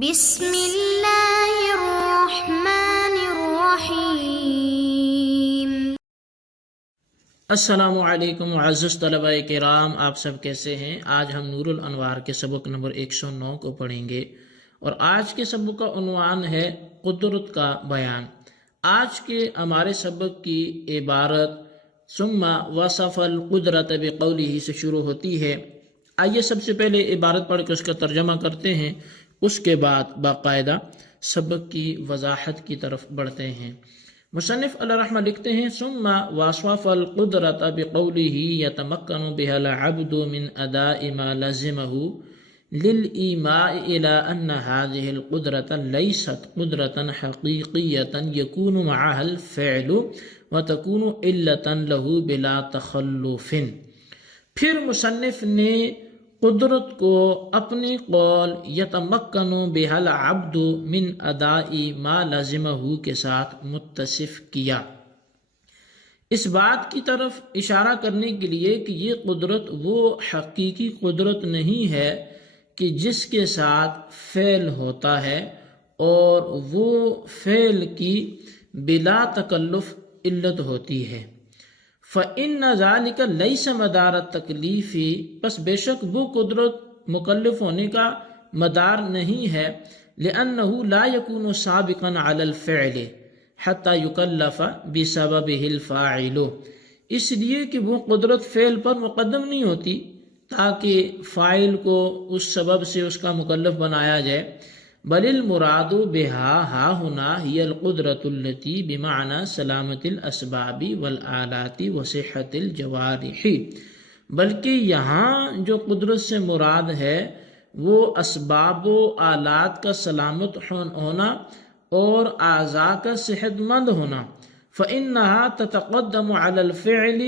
بسم اللہ الرحمن الرحیم۔ السلام علیکم معزز طلبہ کرام، آپ سب کیسے ہیں؟ آج ہم نور الانوار کے سبق نمبر 109 کو پڑھیں گے اور آج کے سبق کا عنوان ہے قدرت کا بیان۔ آج کے ہمارے سبق کی عبارت ثم وصف القدرت بقولہ سے شروع ہوتی ہے۔ آئیے سب سے پہلے عبارت پڑھ کے اس کا ترجمہ کرتے ہیں، اس کے بعد باقاعدہ سبق کی وضاحت کی طرف بڑھتے ہیں۔ مصنف علیہ رحمہ لکھتے ہیں ثم وصف القدرت بقولہ یتمکن بها العبد من اداء ما لزمه للإيماء إلى أن هذه القدرة ليست قدرة حقيقية يكون معها الفعل وتكون علة له بلا تخلف۔ پھر مصنف نے قدرت کو اپنی قول یتمکن بها العبد من اداء ما لزمه کے ساتھ متصف کیا، اس بات کی طرف اشارہ کرنے کے لیے کہ یہ قدرت وہ حقیقی قدرت نہیں ہے کہ جس کے ساتھ فعل ہوتا ہے اور وہ فعل کی بلا تکلف علت ہوتی ہے۔ فَإِنَّ ذَلِكَ لَيْسَ مَدَارَ التَّكْلِيفِ، پس بے شک وہ قدرت مکلف ہونے کا مدار نہیں ہے، لِأَنَّهُ لَا يَكُونُ سَابِقًا عَلَى الْفِعْلِ حَتَّى يُكَلَّفَ بِسَبَبِهِ الْفَاعِلُ، اس لیے کہ وہ قدرت فعل پر مقدم نہیں ہوتی تاکہ فاعل کو اس سبب سے اس کا مکلف بنایا جائے، بل المراد بها ہا ہنا ہی القدرت التي بمعنى سلامت الاسباب والآلات وصحت الجوارح، بلکہ یہاں جو قدرت سے مراد ہے وہ اسباب و آلات کا سلامت ہونا اور اعضاء کا صحت مند ہونا۔ فإنها تتقدم على الفعل،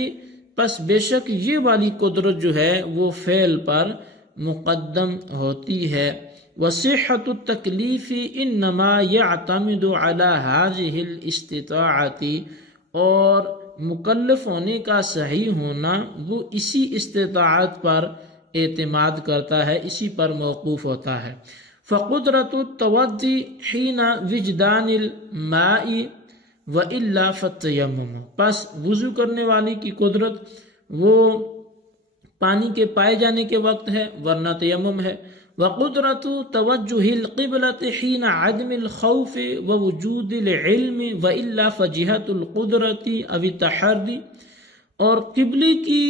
پس بے شک یہ والی قدرت جو ہے وہ فعل پر مقدم ہوتی ہے۔ وصحت التکلیف انما یعتمد علی هذه الاستطاعت، اور مکلف ہونے کا صحیح ہونا وہ اسی استطاعت پر اعتماد کرتا ہے، اسی پر موقوف ہوتا ہے۔ فقدرت التوضی حین وجدان الماء والا فالتیمم، پس وضو کرنے والی کی قدرت وہ پانی کے پائے جانے کے وقت ہے ورنہ تیمم ہے۔ وقدرت توجہ القبلۃ حین عدم الخوف ووجود العلم والا فجہت القدرت او التحری، اور قبلے کی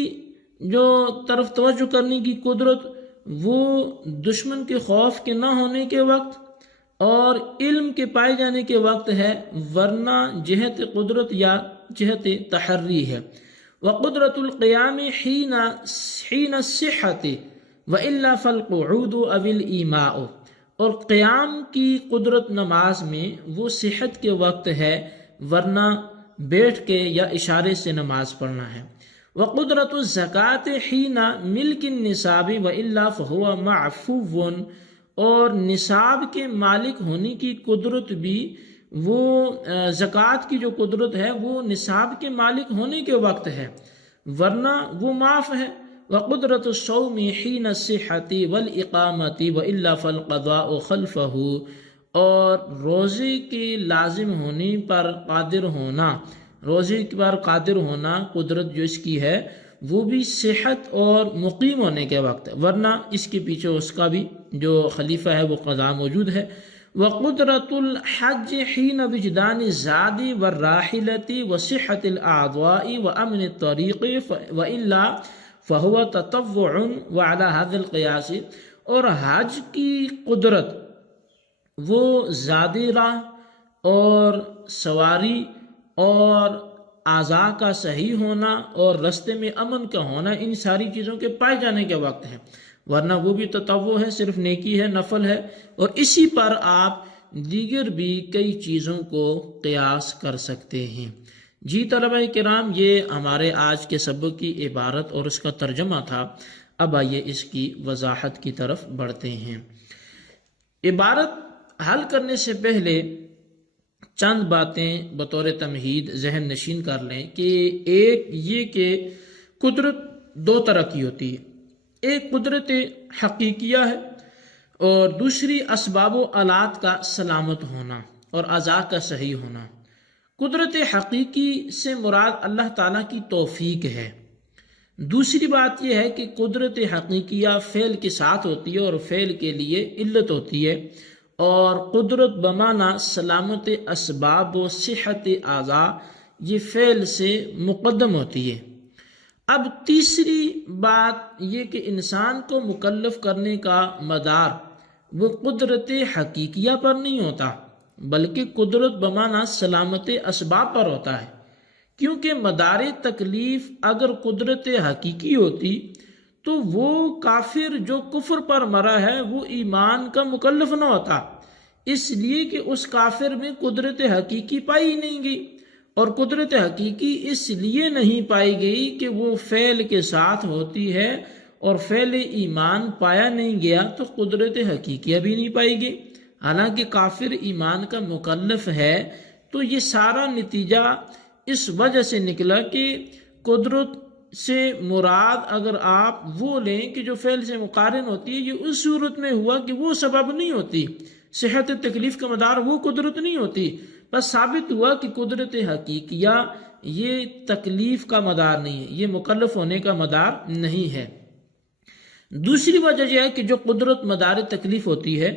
جو طرف توجہ کرنے کی قدرت وہ دشمن کے خوف کے نہ ہونے کے وقت اور علم کے پائے جانے کے وقت ہے ورنہ جہت قدرت یا جہت تحری ہے۔ وقدرت القیام حین الصحۃ وإلا فالقعود او الإیماء، اور قیام کی قدرت نماز میں وہ صحت کے وقت ہے ورنہ بیٹھ کے یا اشارے سے نماز پڑھنا ہے۔ وقدرت الزکوٰۃ حین ملک النصاب وإلا فهو معفو، اور نصاب کے مالک ہونے کی قدرت بھی وہ زکوٰۃ کی جو قدرت ہے وہ نصاب کے مالک ہونے کے وقت ہے ورنہ وہ معاف ہے۔ وقدرت الصوم حین الصحۃ والاقامۃ والا فالقضاء خلفہ، اور روزے کے لازم ہونے پر قادر ہونا، روزے پر قادر ہونا قدرت جو اس کی ہے وہ بھی صحت اور مقیم ہونے کے وقت ہے ورنہ اس کے پیچھے اس کا بھی جو خلیفہ ہے وہ قضا موجود ہے۔ وقدرت الحج حین وجدان الزاد والراحلۃ وصحت الاعضاء وامن الطریق والا فهو تطوع وعلى هذا القياس، اور حج کی قدرت وہ زاد راہ اور سواری اور اعضاء کا صحیح ہونا اور رستے میں امن کا ہونا، ان ساری چیزوں کے پائے جانے کے وقت ہے ورنہ وہ بھی تطوع ہے، صرف نیکی ہے، نفل ہے، اور اسی پر آپ دیگر بھی کئی چیزوں کو قیاس کر سکتے ہیں۔ جی طلبہ کرام، یہ ہمارے آج کے سبق کی عبارت اور اس کا ترجمہ تھا۔ اب آئیے اس کی وضاحت کی طرف بڑھتے ہیں۔ عبارت حل کرنے سے پہلے چند باتیں بطور تمہید ذہن نشین کر لیں کہ ایک یہ کہ قدرت دو طرح کی ہوتی ہے، ایک قدرت حقیقیہ ہے اور دوسری اسباب و آلات کا سلامت ہونا اور اعضاء کا صحیح ہونا۔ قدرت حقیقی سے مراد اللہ تعالیٰ کی توفیق ہے۔ دوسری بات یہ ہے کہ قدرت حقیقیہ فعل کے ساتھ ہوتی ہے اور فعل کے لیے علت ہوتی ہے، اور قدرت بمعنی سلامت اسباب و صحت اعضاء یہ فعل سے مقدم ہوتی ہے۔ اب تیسری بات یہ کہ انسان کو مکلف کرنے کا مدار وہ قدرت حقیقیہ پر نہیں ہوتا بلکہ قدرت بمعنی سلامت اسباب پر ہوتا ہے، کیونکہ مدار تکلیف اگر قدرت حقیقی ہوتی تو وہ کافر جو کفر پر مرا ہے وہ ایمان کا مکلف نہ ہوتا، اس لیے کہ اس کافر میں قدرت حقیقی پائی نہیں گئی، اور قدرت حقیقی اس لیے نہیں پائی گئی کہ وہ فعل کے ساتھ ہوتی ہے، اور فعل ایمان پایا نہیں گیا تو قدرت حقیقیہ بھی نہیں پائی گئی، حالانکہ کافر ایمان کا مکلف ہے۔ تو یہ سارا نتیجہ اس وجہ سے نکلا کہ قدرت سے مراد اگر آپ وہ لیں کہ جو فعل سے مقارن ہوتی ہے، یہ اس صورت میں ہوا کہ وہ سبب نہیں ہوتی، صحت تکلیف کا مدار وہ قدرت نہیں ہوتی، بس ثابت ہوا کہ قدرت حقیقیہ یہ تکلیف کا مدار نہیں ہے، یہ مکلف ہونے کا مدار نہیں ہے۔ دوسری وجہ یہ ہے کہ جو قدرت مدار تکلیف ہوتی ہے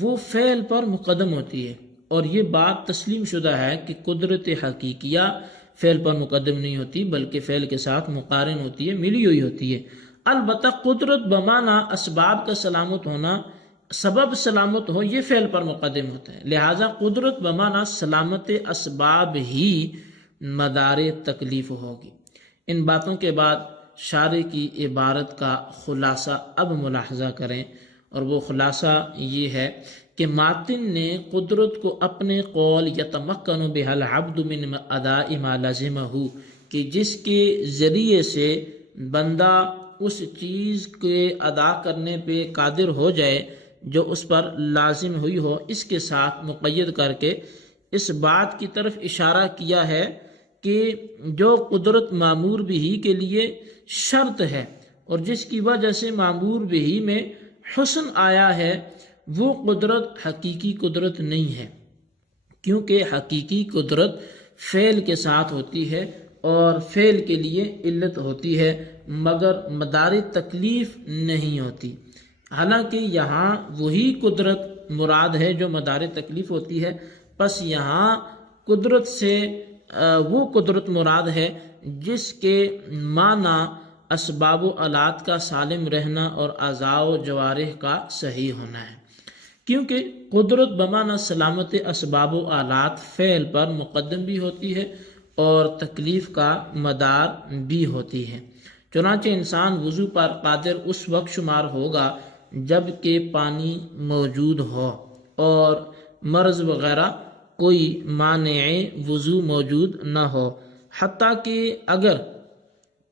وہ فعل پر مقدم ہوتی ہے، اور یہ بات تسلیم شدہ ہے کہ قدرت حقیقیہ فعل پر مقدم نہیں ہوتی بلکہ فعل کے ساتھ مقارن ہوتی ہے، ملی ہوئی ہوتی ہے۔ البتہ قدرت بمعنی اسباب کا سلامت ہونا، سبب سلامت ہو، یہ فعل پر مقدم ہوتا ہے، لہٰذا قدرت بمعنی سلامت اسباب ہی مدار تکلیف ہوگی۔ ان باتوں کے بعد شارح کی عبارت کا خلاصہ اب ملاحظہ کریں، اور وہ خلاصہ یہ ہے کہ ماتن نے قدرت کو اپنے قول یتمکن بها العبد من اداء ما لازمہ کہ جس کے ذریعے سے بندہ اس چیز کے ادا کرنے پہ قادر ہو جائے جو اس پر لازم ہوئی ہو، اس کے ساتھ مقید کر کے اس بات کی طرف اشارہ کیا ہے کہ جو قدرت معمور بھی کے لیے شرط ہے اور جس کی وجہ سے معمور بھی میں حسن آیا ہے، وہ قدرت حقیقی قدرت نہیں ہے، کیونکہ حقیقی قدرت فعل کے ساتھ ہوتی ہے اور فعل کے لیے علت ہوتی ہے، مگر مدار تکلیف نہیں ہوتی۔ حالانکہ یہاں وہی قدرت مراد ہے جو مدار تکلیف ہوتی ہے، پس یہاں قدرت سے وہ قدرت مراد ہے جس کے معنی اسباب و آلات کا سالم رہنا اور اعضاء و جوارح کا صحیح ہونا ہے، کیونکہ قدرت بمعنی سلامت اسباب و آلات فعل پر مقدم بھی ہوتی ہے اور تکلیف کا مدار بھی ہوتی ہے۔ چنانچہ انسان وضو پر قادر اس وقت شمار ہوگا جب کہ پانی موجود ہو اور مرض وغیرہ کوئی مانع وضو موجود نہ ہو، حتیٰ کہ اگر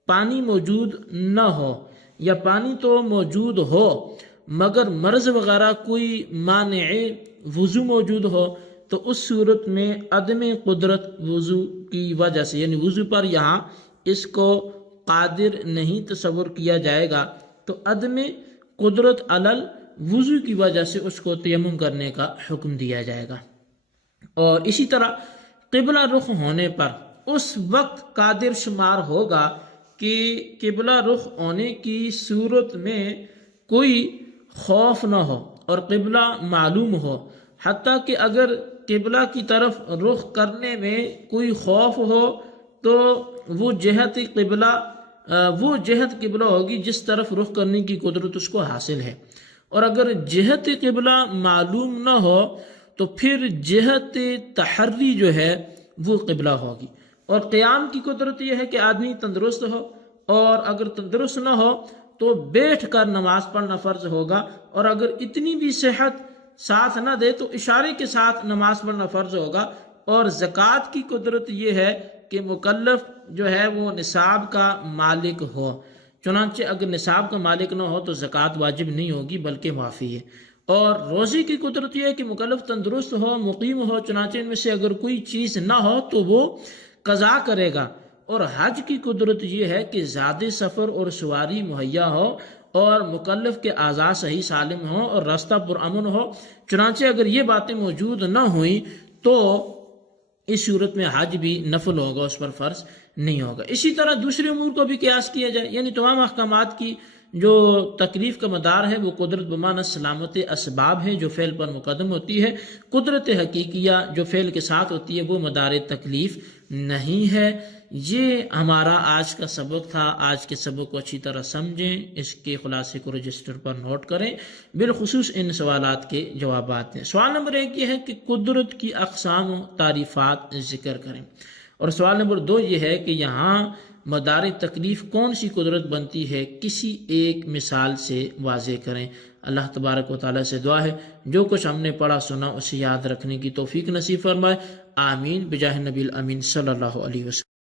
پانی موجود نہ ہو یا پانی تو موجود ہو مگر مرض وغیرہ کوئی مانع وضو موجود ہو تو اس صورت میں عدم قدرت وضو کی وجہ سے، یعنی وضو پر یہاں اس کو قادر نہیں تصور کیا جائے گا، تو عدم قدرت علل وضو کی وجہ سے اس کو تیمم کرنے کا حکم دیا جائے گا۔ اور اسی طرح قبلہ رخ ہونے پر اس وقت قادر شمار ہوگا کہ قبلہ رخ ہونے کی صورت میں کوئی خوف نہ ہو اور قبلہ معلوم ہو، حتیٰ کہ اگر قبلہ کی طرف رخ کرنے میں کوئی خوف ہو تو وہ جہت قبلہ ہوگی جس طرف رخ کرنے کی قدرت اس کو حاصل ہے، اور اگر جہت قبلہ معلوم نہ ہو تو پھر جہت تحری جو ہے وہ قبلہ ہوگی۔ اور قیام کی قدرت یہ ہے کہ آدمی تندرست ہو، اور اگر تندرست نہ ہو تو بیٹھ کر نماز پڑھنا فرض ہوگا، اور اگر اتنی بھی صحت ساتھ نہ دے تو اشارے کے ساتھ نماز پڑھنا فرض ہوگا۔ اور زکوٰۃ کی قدرت یہ ہے کہ مکلف جو ہے وہ نصاب کا مالک ہو، چنانچہ اگر نصاب کا مالک نہ ہو تو زکوٰۃ واجب نہیں ہوگی بلکہ معافی ہے۔ اور روزے کی قدرت یہ ہے کہ مکلف تندرست ہو، مقیم ہو، چنانچہ ان میں سے اگر کوئی چیز نہ ہو تو وہ قضا کرے گا۔ اور حج کی قدرت یہ ہے کہ زیادہ سفر اور سواری مہیا ہو اور مکلف کے اعضاء صحیح سالم ہوں اور راستہ پرامن ہو۔ چنانچہ اگر یہ باتیں موجود نہ ہوئیں تو اس صورت میں حج بھی نفل ہوگا، اس پر فرض نہیں ہوگا۔ اسی طرح دوسرے امور کو بھی قیاس کیا جائے، یعنی تمام احکامات کی جو تکلیف کا مدار ہے وہ قدرت بمعنی سلامت اسباب ہے جو فعل پر مقدم ہوتی ہے۔ قدرت حقیقیہ جو فعل کے ساتھ ہوتی ہے وہ مدار تکلیف نہیں ہے۔ یہ ہمارا آج کا سبق تھا۔ آج کے سبق کو اچھی طرح سمجھیں، اس کے خلاصے کو رجسٹر پر نوٹ کریں، بالخصوص ان سوالات کے جوابات ہیں۔ سوال نمبر 1 یہ ہے کہ قدرت کی اقسام و تعریفات ذکر کریں، اور سوال نمبر 2 یہ ہے کہ یہاں مدار تکلیف کون سی قدرت بنتی ہے، کسی ایک مثال سے واضح کریں۔ اللہ تبارک و تعالیٰ سے دعا ہے جو کچھ ہم نے پڑھا سنا اسے یاد رکھنے کی توفیق نصیب فرمائے۔ آمین بجاہ نبی الامین صلی اللہ علیہ وسلم۔